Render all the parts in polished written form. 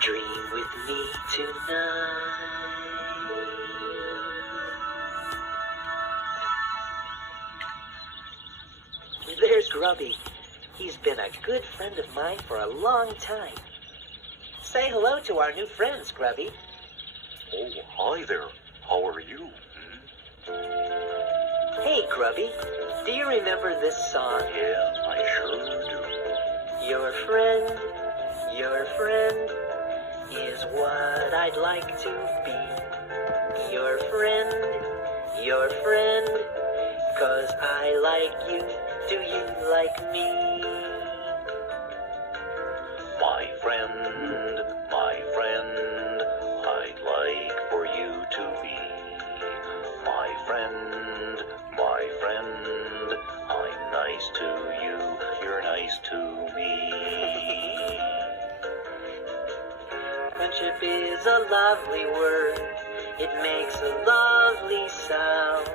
Dream with me tonight. There's Grubby. He's been a good friend of mine for a long time. Say hello to our new friends, Grubby. Oh, hi there. How are you? Hey, Grubby. Do you remember this song? Yeah, I sure do. Your friend is what I'd like to be. Your friend, 'cause I like you. Do you like me? My friend, I'd like for you to be. My friend, I'm nice to you, you're nice to me. Friendship is a lovely word. It makes a lovely sound.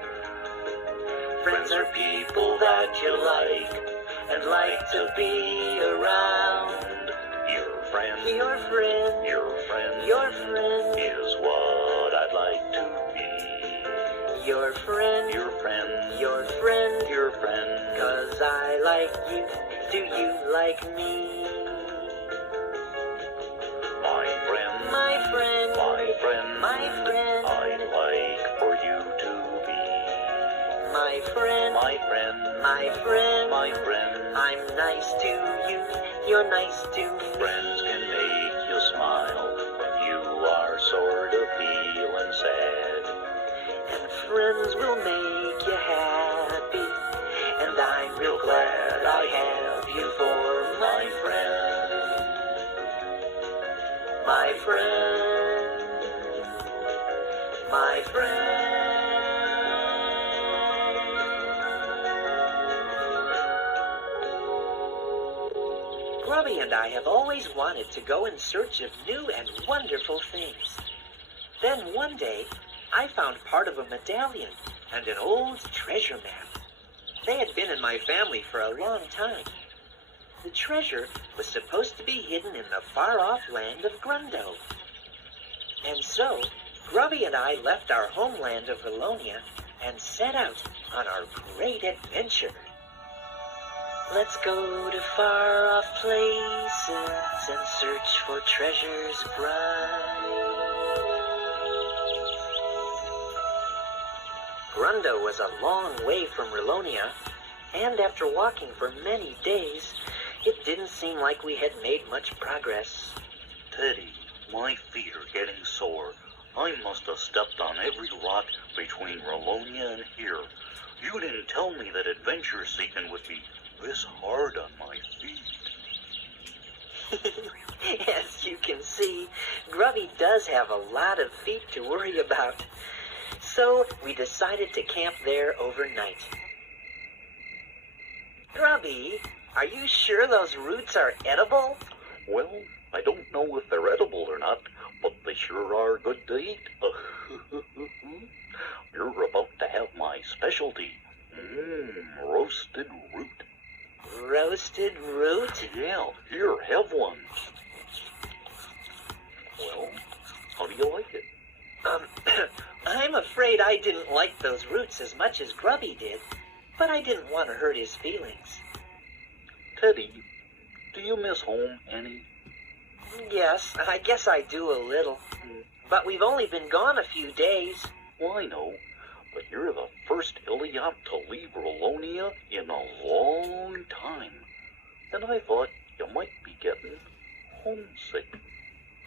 Friends are people that you like and like to be around. Your friend is what I'd like to be. Your friend, 'cause I like you. Do you like me? My friend, I'd like for you to be. My friend, I'm nice to you. You're nice to me. Friends can make you smile when you are sort of feeling sad. And friends will make you happy. And I'm real glad I have you for my friend. My friend. Grubby and I have always wanted to go in search of new and wonderful things. Then one day, I found part of a medallion and an old treasure map. They had been in my family for a long time. The treasure was supposed to be hidden in the far-off land of Grundo. And so, Grubby and I left our homeland of Vilonia and set out on our great adventure. Let's go to far-off places and search for treasures bright. Grundo was a long way from Rilonia, and after walking for many days, it didn't seem like we had made much progress. Teddy, my feet are getting sore. I must have stepped on every rock between Rilonia and here. You didn't tell me that adventure seeking would be this hard on my feet. As you can see, Grubby does have a lot of feet to worry about. So we decided to camp there overnight. Grubby, are you sure those roots are edible? Well, I don't know if they're edible or not, but they sure are good to eat. You're about to have my specialty. Roasted root. Roasted root? Yeah, here, have one. Well, how do you like it? I'm afraid I didn't like those roots as much as Grubby did, but I didn't want to hurt his feelings. Teddy, do you miss home any? Yes, I guess I do a little. But we've only been gone a few days. Well, I know, but you're the first Iliop to leave Rilonia in a long time. And I thought you might be getting homesick.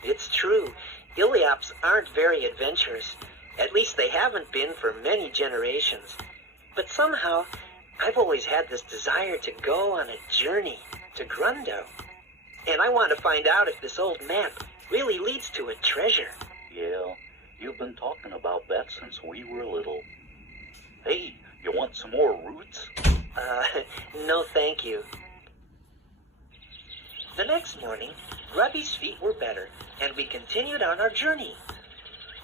It's true. Iliops aren't very adventurous. At least they haven't been for many generations. But somehow, I've always had this desire to go on a journey to Grundo. And I want to find out if this old map really leads to a treasure. Yeah, you've been talking about that since we were little. Hey, you want some more roots? No thank you. The next morning, Grubby's feet were better, and we continued on our journey.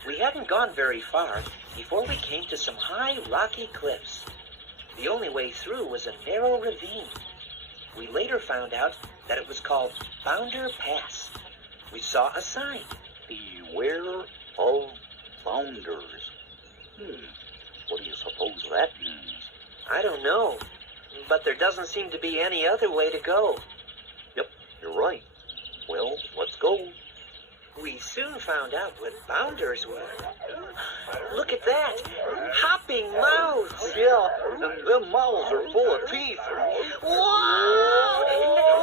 We hadn't gone very far before we came to some high, rocky cliffs. The only way through was a narrow ravine. We later found out that it was called Founder Pass. we saw a sign. Beware of bounders. What do you suppose that means? I don't know, but there doesn't seem to be any other way to go. Yep, you're right. Well, let's go. We soon found out what bounders were. Look at that! Hopping mouths! Yeah, and them mouths are full of teeth. Whoa!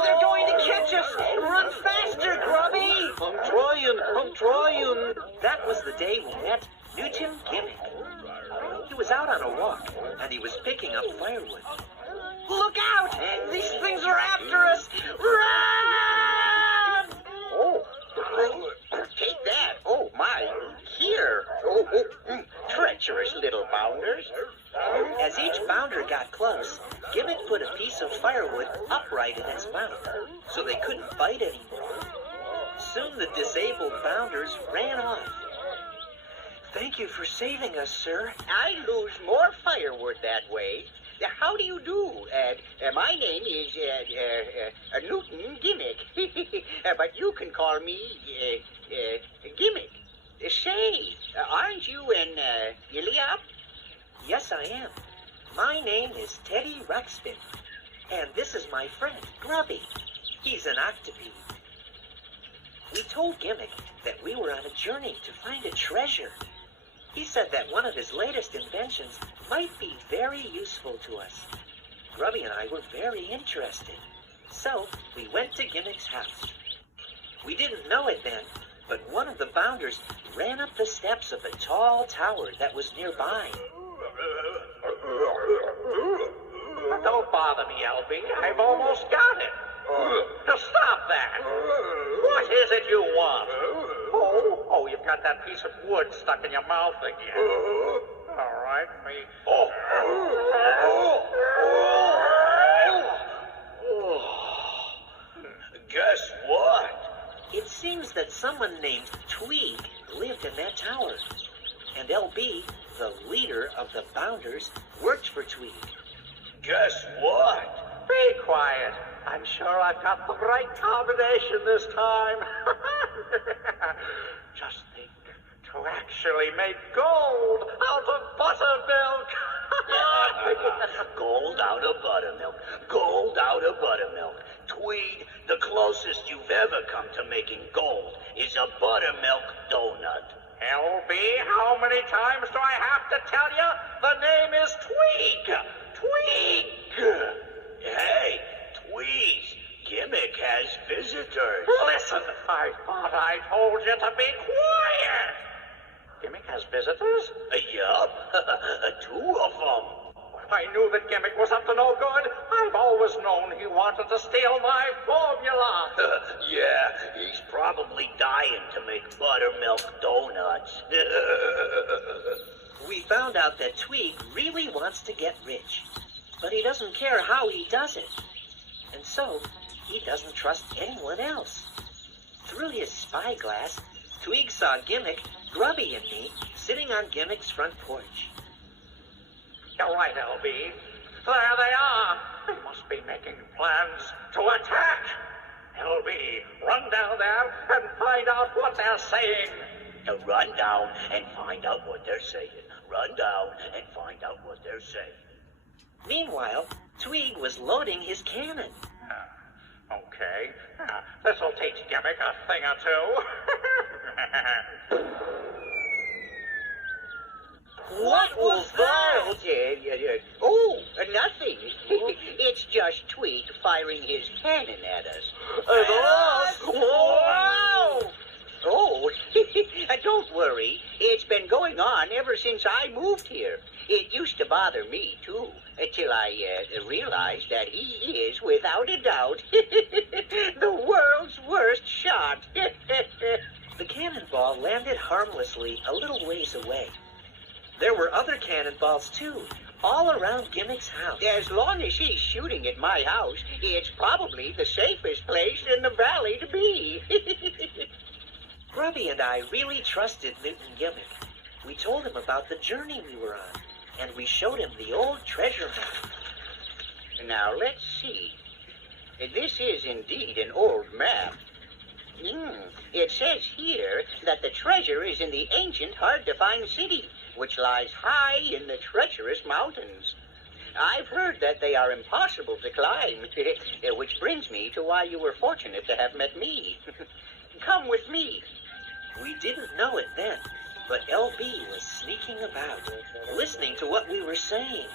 They're going to catch us! Run faster, Grubby! I'm trying. That was the day we met Newton Gimmick. He was out on a walk, and he was picking up firewood. Look out! These things are after us! Run! Oh, take that. Oh, my. Here. Treacherous little bounders. As each bounder got close, Gimmick put a piece of firewood upright in its mouth, so they couldn't bite anymore. Soon the disabled bounders ran off. Thank you for saving us, sir. I lose more firewood that way. How do you do? My name is Newton Gimmick, but you can call me Gimmick. Say, aren't you an Iliop? Yes, I am. My name is Teddy Rakspin, and this is my friend, Grubby. He's an octopede. We told Gimmick that we were on a journey to find a treasure. He said that one of his latest inventions might be very useful to us. Grubby and I were very interested, so we went to Gimmick's house. We didn't know it then, but one of the bounders ran up the steps of a tall tower that was nearby. Don't bother me, LB. I've almost got it. Now stop that. What is it you want? Oh, you've got that piece of wood stuck in your mouth again. All right, me. Guess what? It seems that someone named Tweeg lived in that tower, and LB, the leader of the bounders, worked for Tweeg. Guess what? Be quiet. I'm sure I've got the right combination this time. Just think, to actually make gold out of buttermilk. Gold out of buttermilk. Gold out of buttermilk. Tweed, the closest you've ever come to making gold is a buttermilk donut. LB, how many times do I have to tell you? The name is Tweeg. Tweeg. Hey, Tweez, Gimmick has visitors. Listen, I thought I told you to be quiet. Gimmick has visitors? Yup, 2 of them. I knew that Gimmick was up to no good. I've always known he wanted to steal my formula. Yeah, he's probably dying to make buttermilk donuts. We found out that Tweeg really wants to get rich, but he doesn't care how he does it. And so, he doesn't trust anyone else. Through his spyglass, Tweeg saw Gimmick, Grubby, and me sitting on Gimmick's front porch. You're right, LB. There they are. They must be making plans to attack. LB, run down there and find out what they're saying. Run down and find out what they're saying. Run down and find out what they're saying. Meanwhile, Tweeg was loading his cannon. Okay. This'll teach Gimmick a thing or two. What was that? Oh, nothing. It's just Tweed firing his cannon at us. Wow! Oh, don't worry. It's been going on ever since I moved here. It used to bother me, too, until I realized that he is, without a doubt, the world's worst shot. The cannonball landed harmlessly a little ways away. There were other cannonballs, too, all around Gimmick's house. As long as he's shooting at my house, it's probably the safest place in the valley to be. Grubby and I really trusted Newton Gimmick. We told him about the journey we were on, and we showed him the old treasure map. Now, let's see. This is indeed an old map. It says here that the treasure is in the ancient, hard-to-find city, which lies high in the treacherous mountains. I've heard that they are impossible to climb, which brings me to why you were fortunate to have met me. Come with me. We didn't know it then, but LB was sneaking about, listening to what we were saying.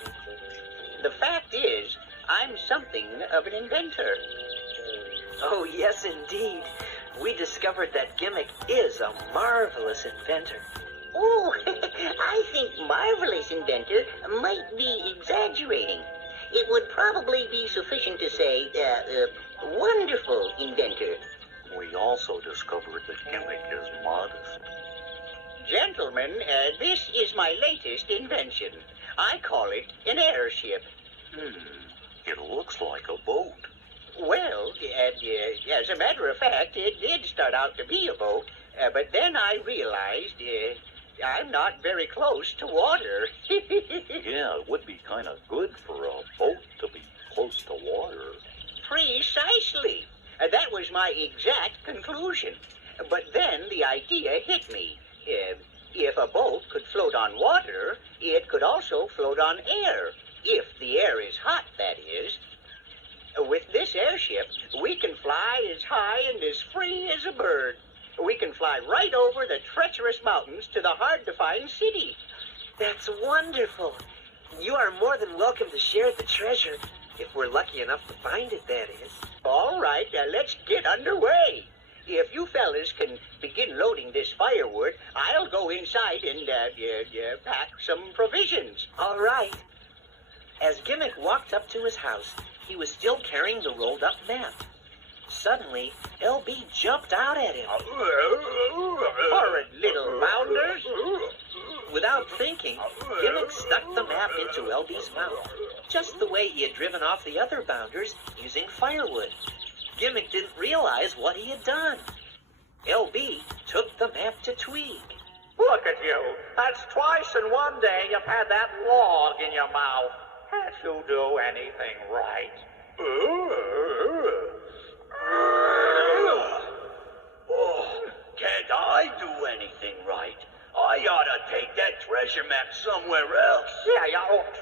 The fact is, I'm something of an inventor. Oh, yes, indeed. We discovered that Gimmick is a marvelous inventor. Oh, I think marvelous inventor might be exaggerating. It would probably be sufficient to say, wonderful inventor. We also discovered that Gimmick is modest. Gentlemen, this is my latest invention. I call it an airship. It looks like a boat. Well, as a matter of fact, it did start out to be a boat, but then I realized I'm not very close to water. Yeah, it would be kind of good for a boat to be close to water. Precisely. That was my exact conclusion. But then the idea hit me. If a boat could float on water, it could also float on air. If the air is hot, that is. With this airship, we can fly as high and as free as a bird. We can fly right over the treacherous mountains to the hard-to-find city. That's wonderful. You are more than welcome to share the treasure, if we're lucky enough to find it, that is. All right, let's get underway. If you fellas can begin loading this firewood, I'll go inside and pack some provisions. All right. As Gimmick walked up to his house, he was still carrying the rolled-up map. Suddenly, LB jumped out at him. Horrid little bounders. Without thinking, Gimmick stuck the map into LB's mouth, just the way he had driven off the other bounders using firewood. Gimmick didn't realize what he had done. LB took the map to Tweeg. Look at you. That's twice in one day you've had that log in your mouth. Can't you do anything right? Can't I do anything right? I ought to take that treasure map somewhere else. Yeah,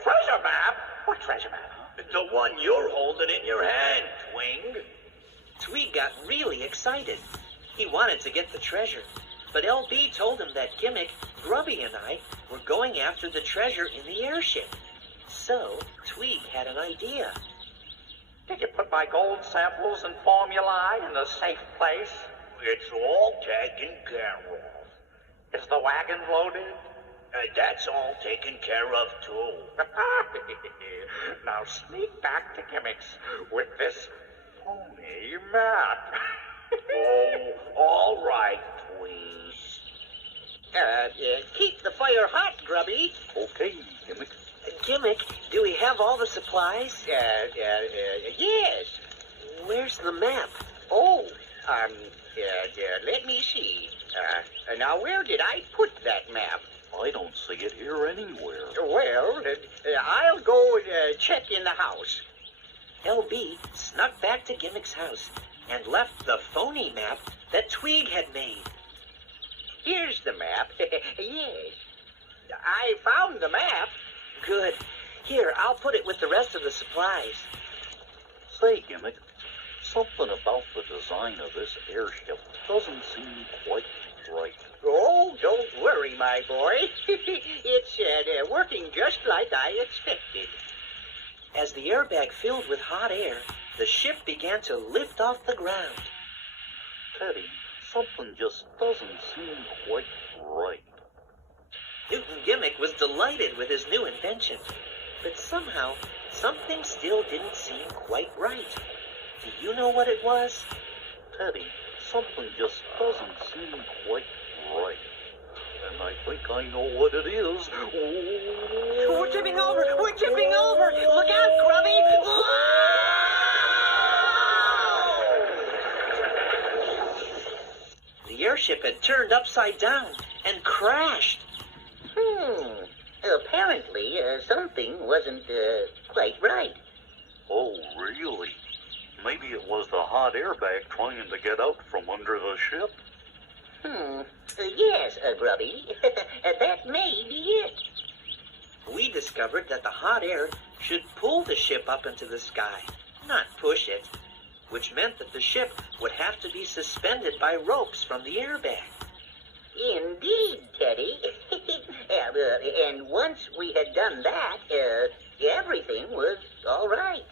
treasure map? What treasure map? The one you're holding in your hand, Twing. Tweeg got really excited. He wanted to get the treasure, but LB told him that Gimmick, Grubby, and I were going after the treasure in the airship. So, Tweeg had an idea. Did you put my gold samples and formulae in a safe place? It's all taken care of. Is the wagon loaded? That's all taken care of, too. Now sneak back to Gimmick's with this phony map. Oh, all right, please. Keep the fire hot, Grubby. Okay, Gimmick. Gimmick, do we have all the supplies? Yes. Where's the map? Oh, let me see. Now, where did I put that map? I don't see it here anywhere. Well, I'll go check in the house. LB snuck back to Gimmick's house and left the phony map that Tweeg had made. Here's the map. Yes. I found the map. Good. Here, I'll put it with the rest of the supplies. Say, Gimmick, something about the design of this airship doesn't seem quite right. Oh, don't worry, my boy. It's working just like I expected. As the airbag filled with hot air, the ship began to lift off the ground. Teddy, something just doesn't seem quite right. Newton Gimmick was delighted with his new invention, but somehow something still didn't seem quite right. Do you know what it was? Teddy, something just doesn't seem quite right. And I think I know what it is. Oh. We're tipping over! We're tipping over! Look out, Grubby! The airship had turned upside down and crashed. Apparently, something wasn't quite right. Oh, really? Maybe it was the hot airbag trying to get out from under the ship? Yes, Grubby. That may be it. We discovered that the hot air should pull the ship up into the sky, not push it, which meant that the ship would have to be suspended by ropes from the airbag. Indeed, Teddy. And once we had done that, everything was all right.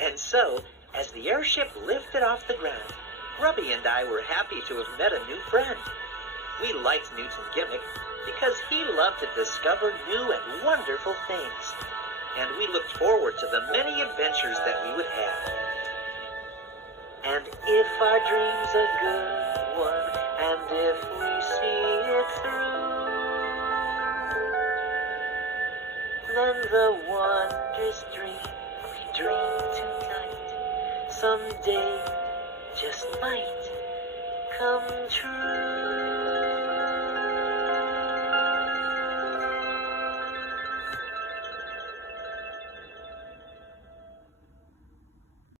And so, as the airship lifted off the ground, Grubby and I were happy to have met a new friend. We liked Newton Gimmick because he loved to discover new and wonderful things, and we looked forward to the many adventures that we would have. And if our dream's a good one, and if we see it through, then the wondrous dream we dream tonight someday just might come true.